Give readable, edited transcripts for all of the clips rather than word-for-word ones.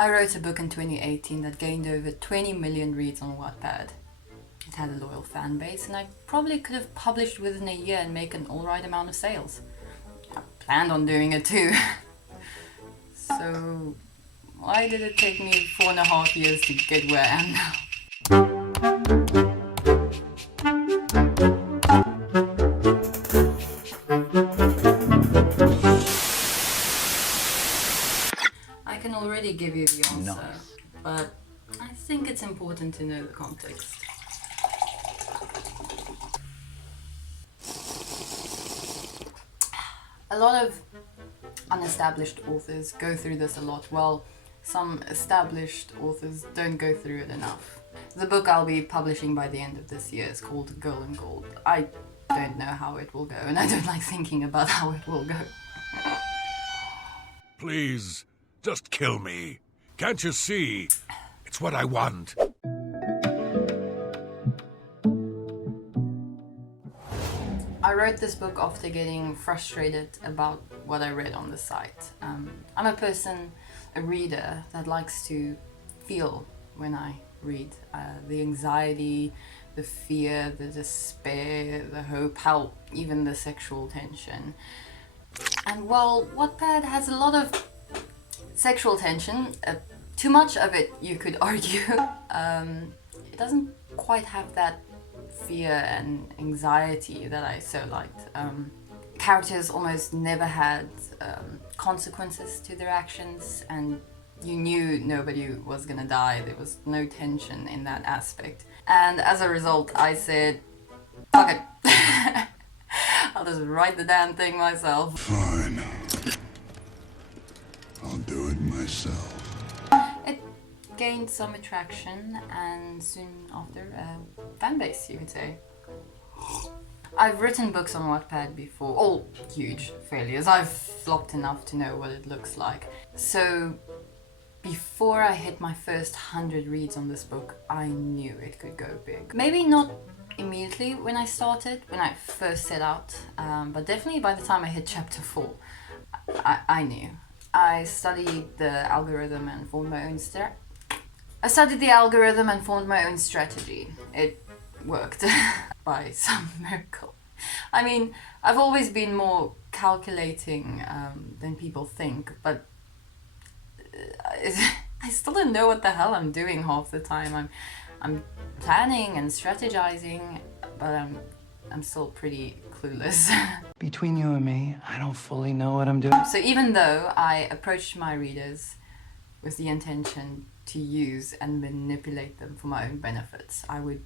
I wrote a book in 2018 that gained over 20 million reads on Wattpad. It had a loyal fan base, and I probably could have published within a year and make an alright amount of sales. I planned on doing it too. So why did it take me 4.5 years to get where I am now? I can already give you the answer, but I think it's important to know the context. A lot of unestablished authors go through this a lot, while some established authors don't go through it enough. The book I'll be publishing by the end of this year is called Girl in Gold. I don't know how it will go, and I don't like thinking about how it will go. Please, just kill me. Can't you see? It's what I want. I wrote this book after getting frustrated about what I read on the site. I'm a person, a reader, that likes to feel when I read. The anxiety, the fear, the despair, the hope, hell, even the sexual tension. And while Wattpad has a lot of sexual tension, too much of it, you could argue, it doesn't quite have that fear and anxiety that I so liked. Characters almost never had consequences to their actions, and you knew nobody was gonna die. There was no tension in that aspect. And as a result, I said, fuck it. I'll just write the damn thing myself. Fine. I'll do it myself. It gained some attraction, and soon after, a fan base, you could say. I've written books on Wattpad before, all huge failures. I've flopped enough to know what it looks like. So before I hit my first 100 reads on this book, I knew it could go big. Maybe not immediately when I started, when I first set out, but definitely by the time I hit chapter 4, I knew. I studied the algorithm and formed my own strategy. It worked by some miracle. I mean, I've always been more calculating than people think, but I still don't know what the hell I'm doing half the time. I'm planning and strategizing, but I'm still pretty clueless. Between you and me, I don't fully know what I'm doing. So even though I approached my readers with the intention to use and manipulate them for my own benefits, I would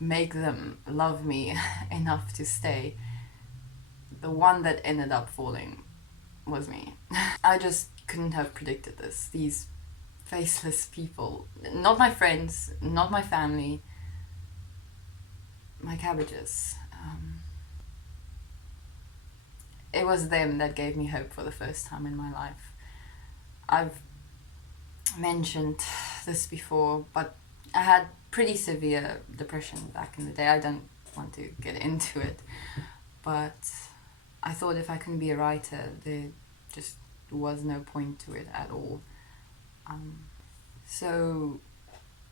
make them love me enough to stay. The one that ended up falling was me. I just couldn't have predicted this. These faceless people, not my friends, not my family, my cabbages. It was them that gave me hope for the first time in my life. I've mentioned this before, but I had pretty severe depression back in the day. I don't want to get into it, but I thought if I couldn't be a writer, there just was no point to it at all. So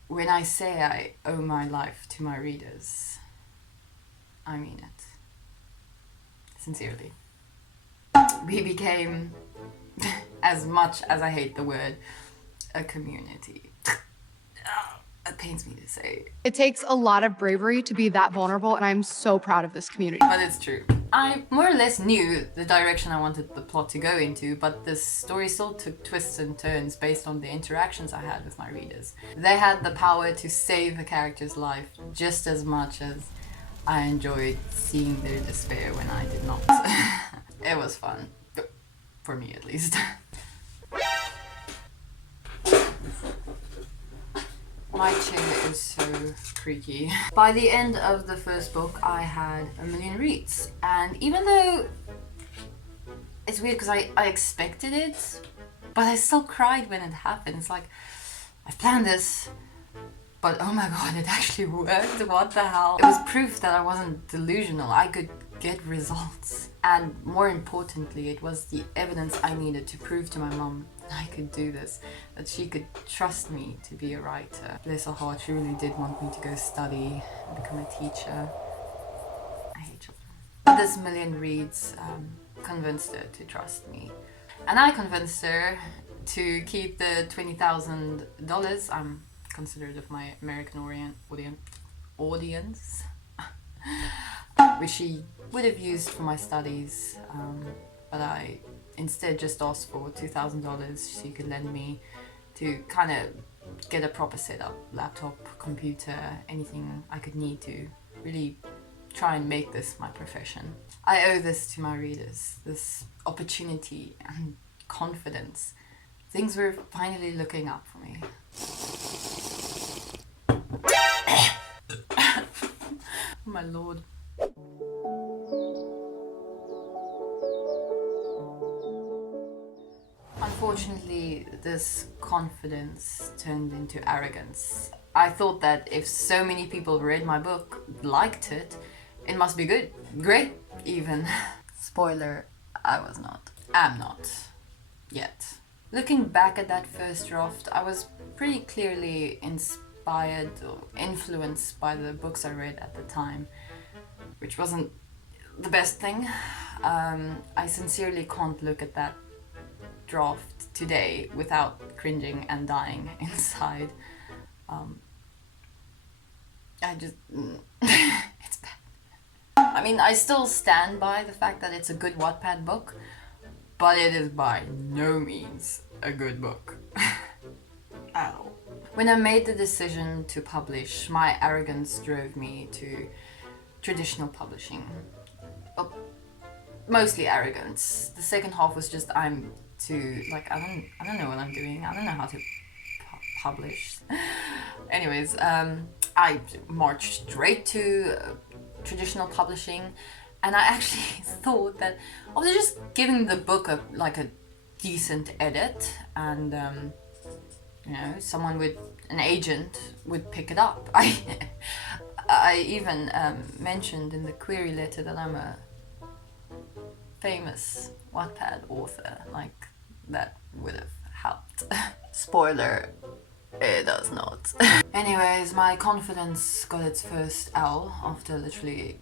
when I say I owe my life to my readers, I mean it. Sincerely. We became, as much as I hate the word, a community. It pains me to say. It takes a lot of bravery to be that vulnerable, and I'm so proud of this community. But it's true. I more or less knew the direction I wanted the plot to go into, but the story still took twists and turns based on the interactions I had with my readers. They had the power to save a character's life just as much as I enjoyed seeing their despair when I did not. It was fun. For me, at least. My chair is so creaky. By the end of the first book, I had 1 million reads. And even though it's weird because I expected it, but I still cried when it happened. It's like, I've planned this, but oh my god, it actually worked. What the hell? It was proof that I wasn't delusional. I could get results. And more importantly, it was the evidence I needed to prove to my mom I could do this, that she could trust me to be a writer. Bless her heart, she really did want me to go study and become a teacher. I hate children. But this million reads convinced her to trust me. And I convinced her to keep the $20,000. I'm considerate of my American audience, which she would have used for my studies, but I instead just asked for $2,000 she could lend me to kind of get a proper setup, laptop, computer, anything I could need to really try and make this my profession. I owe this to my readers, this opportunity and confidence. Things were finally looking up for me. Oh my lord. Unfortunately, this confidence turned into arrogance. I thought that if so many people read my book, liked it, it must be good, great even. Spoiler, I was not. Am not. Yet. Looking back at that first draft, I was pretty clearly inspired or influenced by the books I read at the time, which wasn't the best thing. I sincerely can't look at that draft today without cringing and dying inside. It's bad. I mean, I still stand by the fact that it's a good Wattpad book, but it is by no means a good book. At all. When I made the decision to publish, my arrogance drove me to traditional publishing. Well, mostly arrogance. The second half was just I'm too, like, I don't know what I'm doing. I don't know how to publish. Anyways, I marched straight to traditional publishing, and I actually thought that after just giving the book a decent edit and you know, someone with an agent would pick it up. I even mentioned in the query letter that I'm a famous Wattpad author, like that would have helped. Spoiler, it does not. Anyways, my confidence got its first L after literally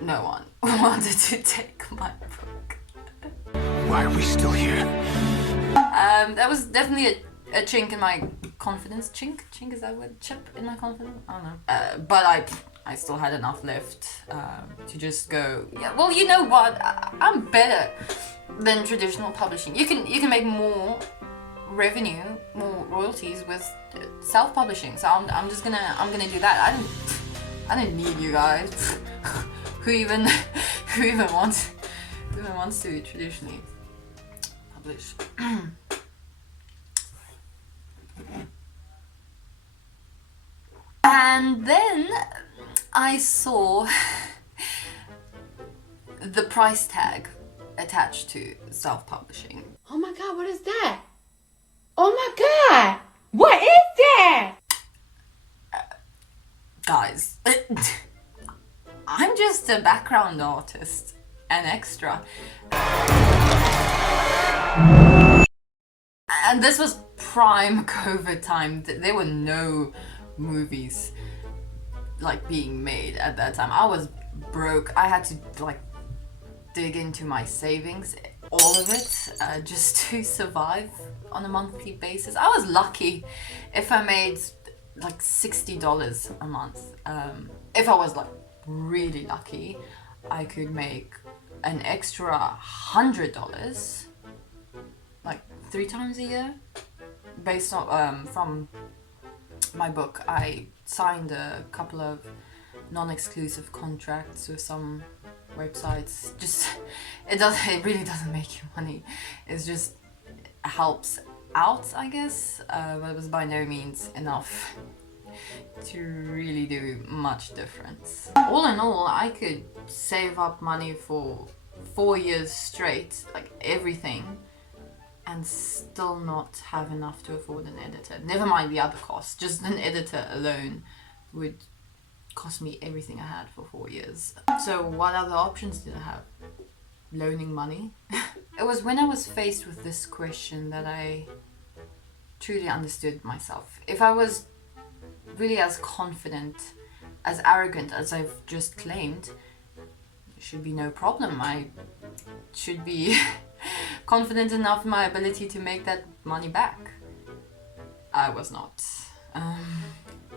no one wanted to take my book. Why are we still here? That was definitely a chink in my confidence. Chink, is that a word? Chip in my confidence? I don't know. But I still had enough left to just go, yeah, well, you know what? I'm better than traditional publishing. You can make more revenue, more royalties with self-publishing. So I'm gonna do that. I don't need you guys. who even wants to traditionally publish? And then I saw the price tag attached to self-publishing. Oh my god, what is that? Oh my god! What is that? Guys, I'm just a background artist, an extra. And this was prime COVID time. There were no movies like being made at that time. I was broke. I had to like dig into my savings, all of it, just to survive on a monthly basis. I was lucky if I made like $60 a month. If I was like really lucky, I could make an extra $100 like 3 times a year based on from my book. I signed a couple of non-exclusive contracts with some websites. Just it really doesn't make you money. It's just helps out, I guess, but it was by no means enough to really do much difference. All in all, I could save up money for 4 years straight, like everything, and still not have enough to afford an editor. Never mind the other costs, just an editor alone would cost me everything I had for 4 years. So what other options did I have? loaning money. It was when I was faced with this question that I truly understood myself. If I was really as confident, as arrogant as I've just claimed, there should be no problem. I should be confident enough in my ability to make that money back. I was not.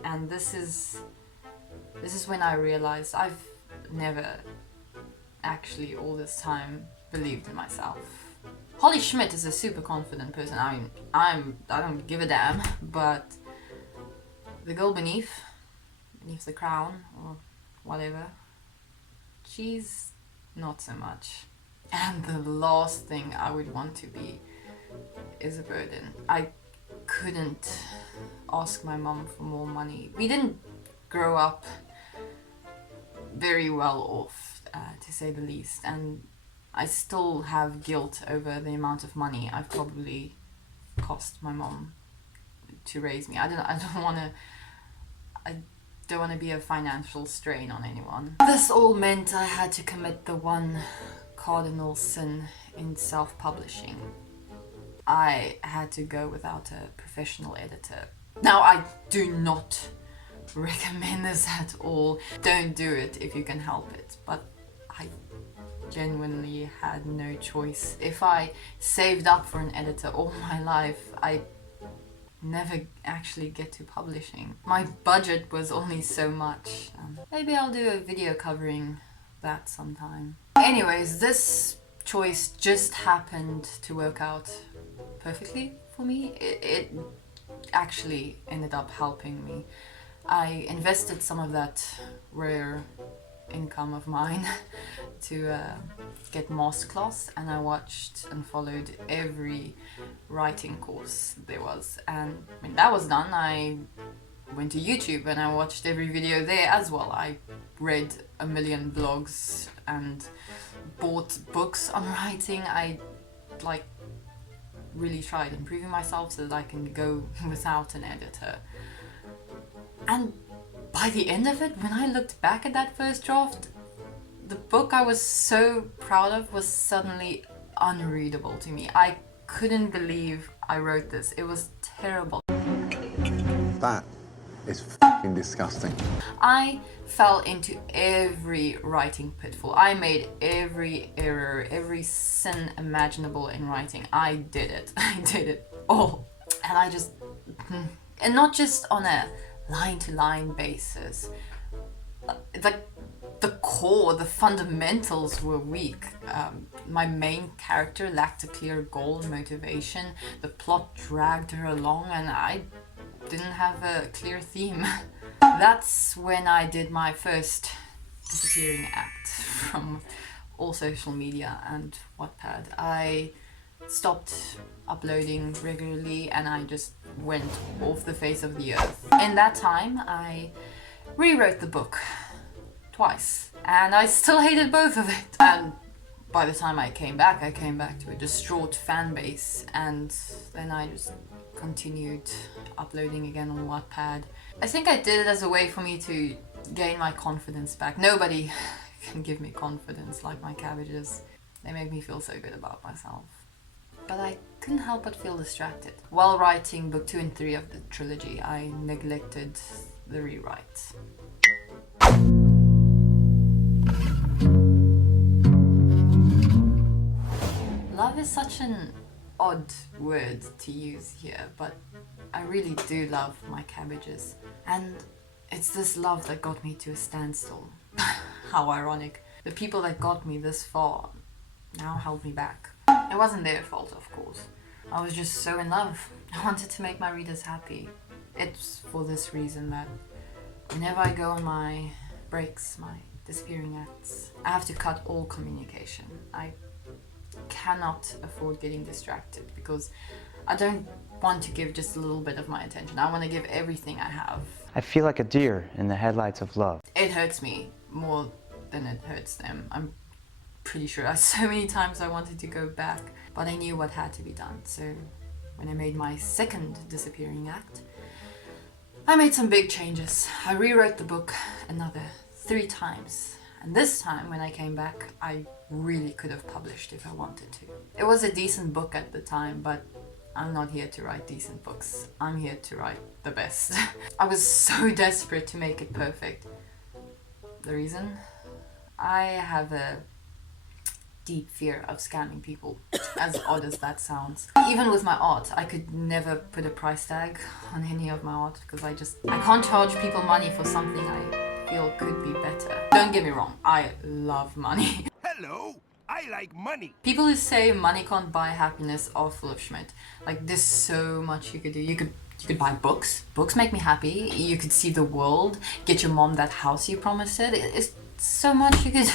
And this is when I realized I've never actually all this time believed in myself. Holly Schmidt is a super confident person. I mean, I don't give a damn, but the girl beneath the crown or whatever, she's not so much. And the last thing I would want to be is a burden. I couldn't ask my mom for more money. We didn't grow up very well off, to say the least, and I still have guilt over the amount of money I've probably cost my mom to raise me. I don't want to be a financial strain on anyone. This all meant I had to commit the one cardinal sin in self-publishing. I had to go without a professional editor. Now, I do not recommend this at all. Don't do it if you can help it, but I genuinely had no choice. If I saved up for an editor all my life, I never actually get to publishing. My budget was only so much. Maybe I'll do a video covering that sometime. Anyways, this choice just happened to work out perfectly for me. It actually ended up helping me. I invested some of that rare income of mine to get masterclass, and I watched and followed every writing course there was, and when that was done I went to YouTube and I watched every video there as well. I read a million blogs and bought books on writing. I really tried improving myself so that I can go without an editor. And by the end of it, when I looked back at that first draft, the book I was so proud of was suddenly unreadable to me. I couldn't believe I wrote this. It was terrible. That is f***ing disgusting. I fell into every writing pitfall. I made every error, every sin imaginable in writing. I did it. I did it all. And I just... And not just on a line-to-line basis. The core, the fundamentals were weak. My main character lacked a clear goal and motivation. The plot dragged her along and I didn't have a clear theme. That's when I did my first disappearing act from all social media and Wattpad. I stopped uploading regularly and I just went off the face of the earth. In that time, I rewrote the book twice and I still hated both of it. And by the time I came back to a distraught fan base, and then I just continued uploading again on Wattpad. I think I did it as a way for me to gain my confidence back. Nobody can give me confidence like my cabbages. They make me feel so good about myself. But I couldn't help but feel distracted. While writing book 2 and 3 of the trilogy, I neglected the rewrite. Love is such an odd word to use here, but I really do love my cabbages. And it's this love that got me to a standstill. How ironic. The people that got me this far now held me back. It wasn't their fault, of course. I was just so in love. I wanted to make my readers happy. It's for this reason that whenever I go on my breaks, my disappearing acts, I have to cut all communication. I cannot afford getting distracted because I don't want to give just a little bit of my attention. I want to give everything I have. I feel like a deer in the headlights of love. It hurts me more than it hurts them. I'm pretty sure. So many times I wanted to go back, but I knew what had to be done. So when I made my second disappearing act, I made some big changes. I rewrote the book another 3 times. And this time when I came back, I really could have published if I wanted to. It was a decent book at the time, but I'm not here to write decent books. I'm here to write the best. I was so desperate to make it perfect. The reason? I have a deep fear of scamming people, as odd as that sounds. Even with my art, I could never put a price tag on any of my art because I can't charge people money for something I feel could be better. Don't get me wrong, I love money. Hello, I like money. People who say money can't buy happiness are full of schmidt. Like, there's so much you could do. You could buy books. Books make me happy. You could see the world. Get your mom that house you promised her. It's so much you could...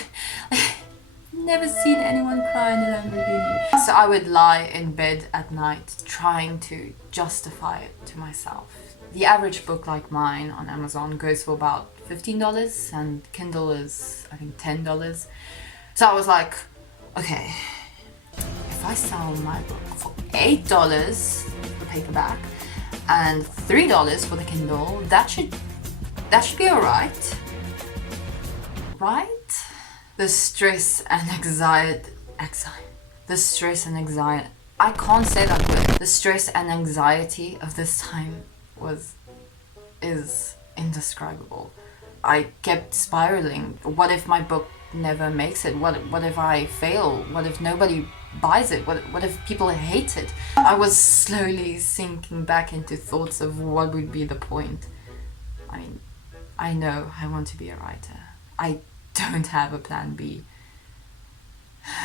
Never seen anyone cry in a Lamborghini. So I would lie in bed at night trying to justify it to myself. The average book like mine on Amazon goes for about $15 and Kindle is, I think, $10. So I was like, okay, if I sell my book for $8 for paperback and $3 for the Kindle, that should be alright. Right? The stress and anxiety, I can't say that word. The stress and anxiety of this time is indescribable. I kept spiraling. What if my book never makes it? What if I fail? What if nobody buys it? What if people hate it? I was slowly sinking back into thoughts of what would be the point. I mean, I know I want to be a writer. I don't have a plan B.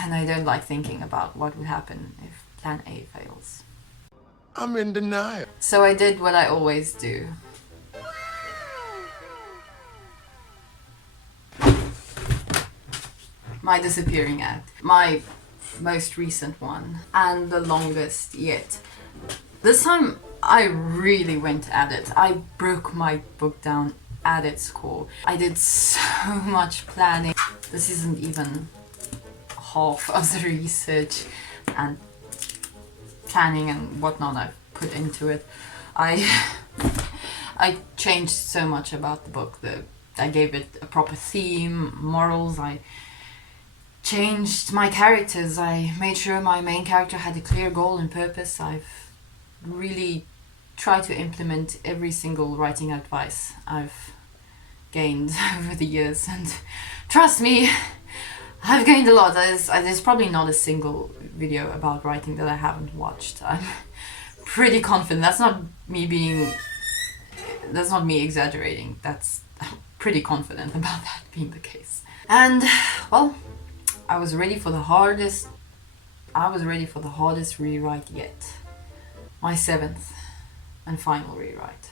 And I don't like thinking about what would happen if plan A fails. I'm in denial. So I did what I always do. My disappearing act. My most recent one. And the longest yet. This time I really went at it. I broke my book down at its core. I did so much planning. This isn't even half of the research and planning and whatnot I've put into it. I changed so much about the book. I gave it a proper theme, morals. I changed my characters. I made sure my main character had a clear goal and purpose. I've really tried to implement every single writing advice I've gained over the years, and trust me, I've gained a lot. There's probably not a single video about writing that I haven't watched. I'm pretty confident. That's not me exaggerating. I'm pretty confident about that being the case. And well, I was ready for the hardest rewrite yet. My 7th and final rewrite.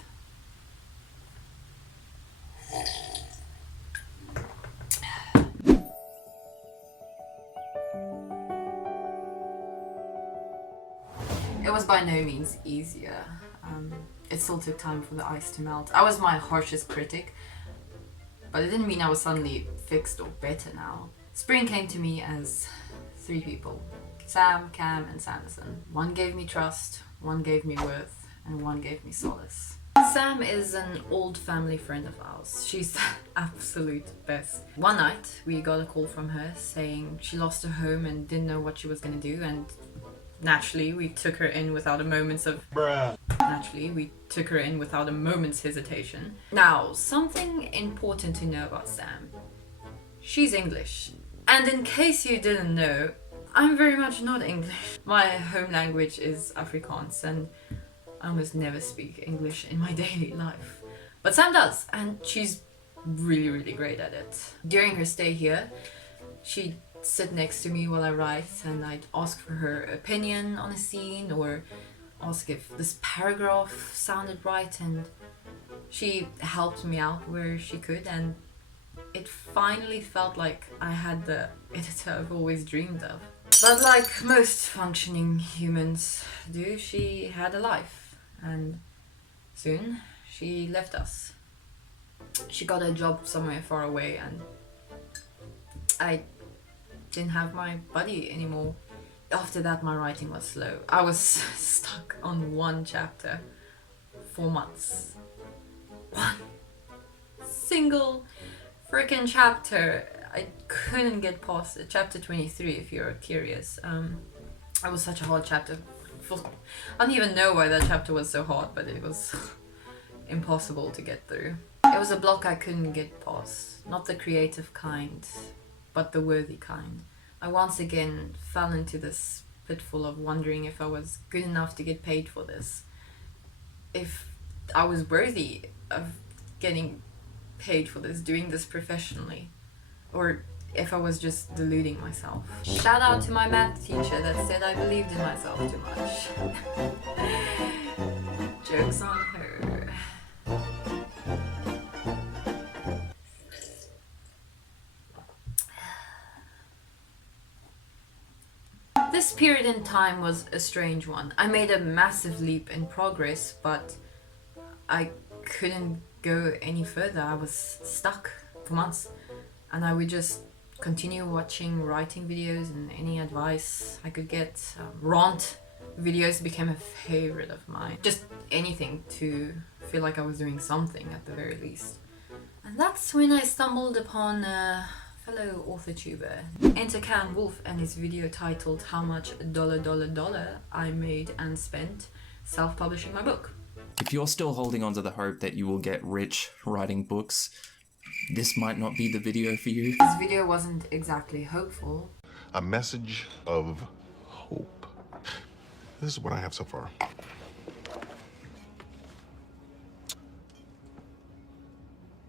It was by no means easier. It still took time for the ice to melt. I was my harshest critic, but it didn't mean I was suddenly fixed or better now. Spring came to me as 3 people. Sam, Cam, and Sanderson. One gave me trust, one gave me worth, and one gave me solace. Sam is an old family friend of ours. She's the absolute best. One night, we got a call from her saying she lost her home and didn't know what she was gonna do, and naturally, we took her in without a moment's hesitation. Now, something important to know about Sam. She's English. And in case you didn't know, I'm very much not English. My home language is Afrikaans, and I almost never speak English in my daily life. But Sam does, and she's really, really great at it. During her stay here, she'd sit next to me while I write, and I'd ask for her opinion on a scene or ask if this paragraph sounded right, and she helped me out where she could, and it finally felt like I had the editor I've always dreamed of. But like most functioning humans do, she had a life, and soon she left us. She got a job somewhere far away, and I didn't have my buddy anymore. After that, my writing was slow. I was stuck on one chapter for months. One single freaking chapter. I couldn't get past chapter 23, if you're curious. It was such a hard chapter. I don't even know why that chapter was so hard, but it was impossible to get through. It was a block I couldn't get past. Not the creative kind, but the worthy kind. I once again fell into this pitfall of wondering if I was good enough to get paid for this. If I was worthy of getting paid for this, doing this professionally. Or if I was just deluding myself. Shout out to my math teacher that said I believed in myself too much. Joke's on her. This period in time was a strange one. I made a massive leap in progress, but I couldn't go any further. I was stuck for months, and I would just continue watching writing videos and any advice I could get. Rant videos became a favorite of mine. Just anything to feel like I was doing something at the very least. And that's when I stumbled upon a fellow author tuber. Enter Can Wolf and his video titled How Much $$ I Made and Spent Self-Publishing My Book. If you're still holding on to the hope that you will get rich writing books, this might not be the video for you. This video wasn't exactly hopeful. A message of hope. This is what I have so far.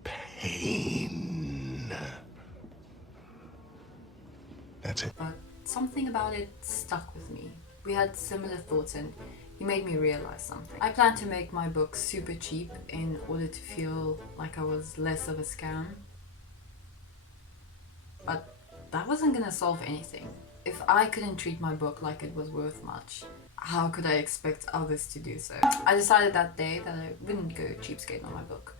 Pain. That's it. But something about it stuck with me. We had similar thoughts and he made me realize something. I planned to make my book super cheap in order to feel like I was less of a scam. But that wasn't gonna solve anything. If I couldn't treat my book like it was worth much, how could I expect others to do so? I decided that day that I wouldn't go cheapskate on my book.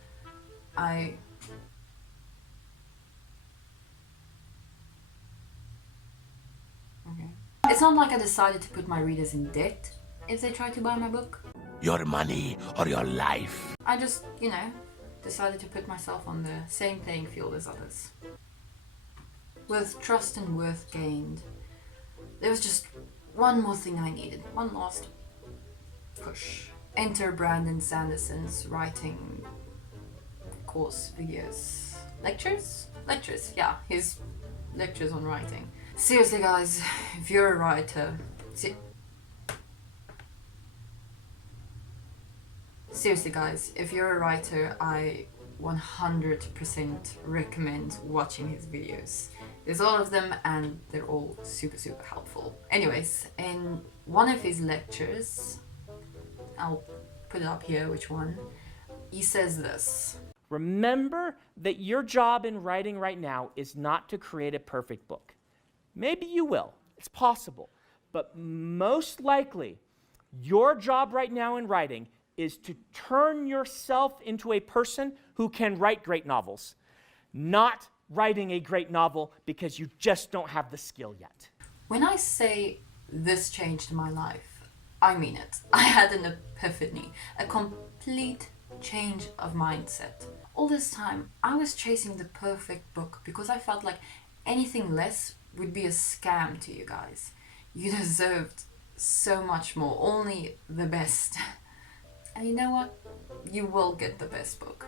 It's not like I decided to put my readers in debt if they try to buy my book. Your money or your life. I just, decided to put myself on the same playing field as others. With trust and worth gained, there was just one more thing I needed. One last push. Enter Brandon Sanderson's writing course videos. Lectures? Lectures, yeah. His lectures on writing. Seriously guys, if you're a writer, I 100% recommend watching his videos. There's a lot of them and they're all super helpful. Anyways, in one of his lectures, I'll put it up here, which one, he says this. Remember that your job in writing right now is not to create a perfect book. Maybe you will, it's possible, but most likely your job right now in writing is to turn yourself into a person who can write great novels, not writing a great novel because you just don't have the skill yet. When I say this changed my life, I mean it. I had an epiphany, a complete change of mindset. All this time, I was chasing the perfect book because I felt like anything less would be a scam to you guys. You deserved so much more, only the best. And you know what? You will get the best book.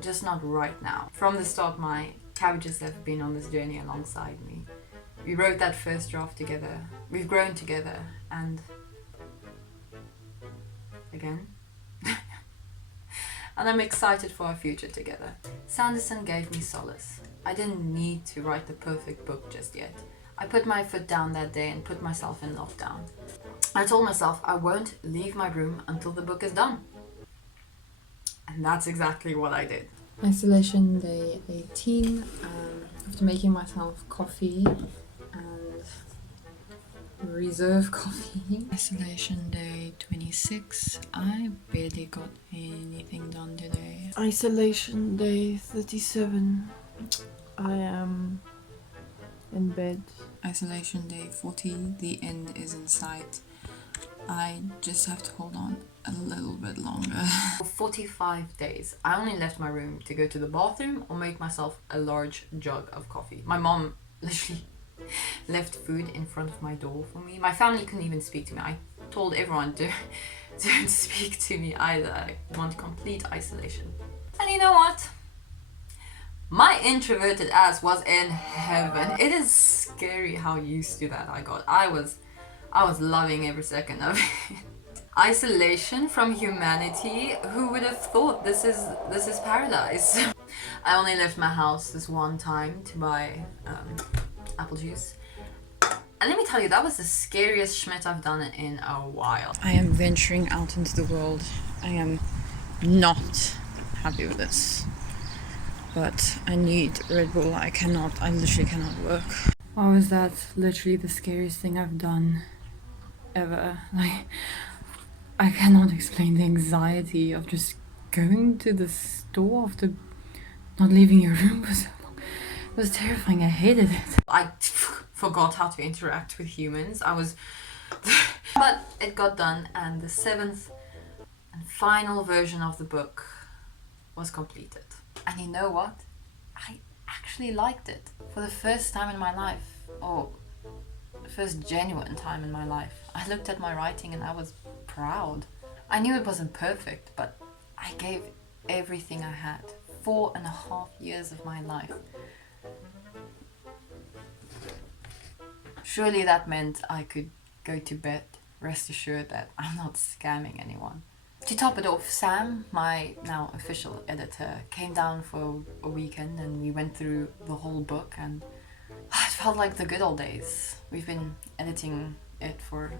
Just not right now. From the start, my cabbages have been on this journey alongside me. We wrote that first draft together. We've grown together, and again. And I'm excited for our future together. Sanderson gave me solace. I didn't need to write the perfect book just yet. I put my foot down that day and put myself in lockdown. I told myself I won't leave my room until the book is done. And that's exactly what I did. Isolation day 18, after making myself coffee and reserve coffee. Isolation day 26, I barely got anything done today. Isolation day 37, I am in bed. Isolation day 40, the end is in sight. I just have to hold on. a little bit longer. For 45 days, I only left my room to go to the bathroom or make myself a large jug of coffee. My mom literally left food in front of my door for me. My family couldn't even speak to me. I told everyone to don't speak to me either. I want complete isolation. And you know what? My introverted ass was in heaven. It is scary how used to that I got. I was loving every second of it. Isolation from humanity. Who would have thought this is paradise? I only left my house this one time to buy apple juice. And let me tell you, that was the scariest schmidt I've done in a while. I am venturing out into the world. I am not happy with this. But I need Red Bull. I literally cannot work. Why was that literally the scariest thing I've done ever? Like, I cannot explain the anxiety of just going to the store after not leaving your room for so long. It was terrifying. I hated it. I forgot how to interact with humans. But it got done, and the 7th and final version of the book was completed. And you know what? I actually liked it. For the first time in my life, or the first genuine time in my life, I looked at my writing and I was proud. I knew it wasn't perfect, but I gave everything I had. 4.5 years of my life. Surely that meant I could go to bed, rest assured that I'm not scamming anyone. To top it off, Sam, my now official editor, came down for a weekend and we went through the whole book, and it felt like the good old days. We've been editing it for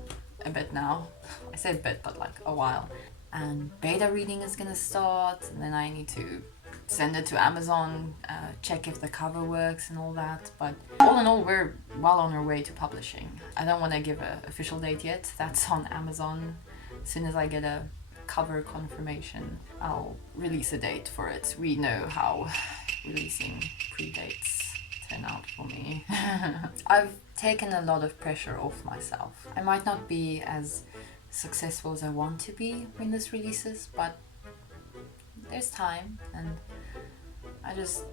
a bit now. I say a bit, but like a while. And beta reading is gonna start, and then I need to send it to Amazon, check if the cover works and all that. But all in all, we're well on our way to publishing. I don't want to give an official date yet. That's on Amazon. As soon as I get a cover confirmation, I'll release a date for it. We know how releasing pre-dates turn out for me. I've taken a lot of pressure off myself. I might not be as successful as I want to be when this releases, but there's time, and I just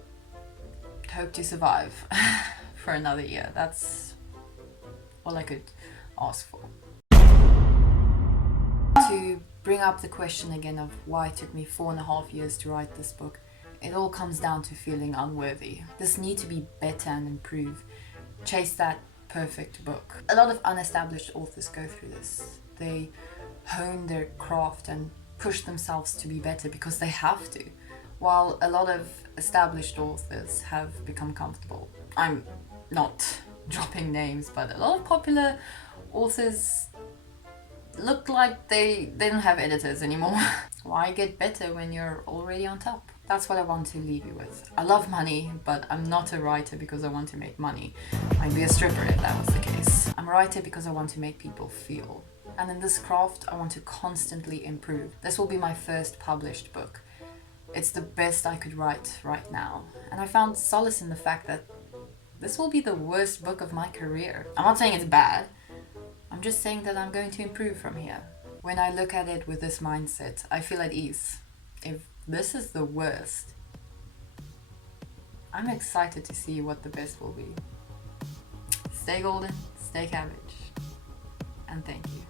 hope to survive for another year. That's all I could ask for. To bring up the question again of why it took me 4.5 years to write this book, it all comes down to feeling unworthy. This need to be better and improve. Chase that perfect book. A lot of unestablished authors go through this. They hone their craft and push themselves to be better because they have to, while a lot of established authors have become comfortable. I'm not dropping names, but a lot of popular authors look like they don't have editors anymore. Why get better when you're already on top? That's what I want to leave you with. I love money, but I'm not a writer because I want to make money. I'd be a stripper if that was the case. I'm a writer because I want to make people feel. And in this craft, I want to constantly improve. This will be my first published book. It's the best I could write right now. And I found solace in the fact that this will be the worst book of my career. I'm not saying it's bad. I'm just saying that I'm going to improve from here. When I look at it with this mindset, I feel at ease. If this is the worst, I'm excited to see what the best will be. Stay golden, stay cabbage, and thank you.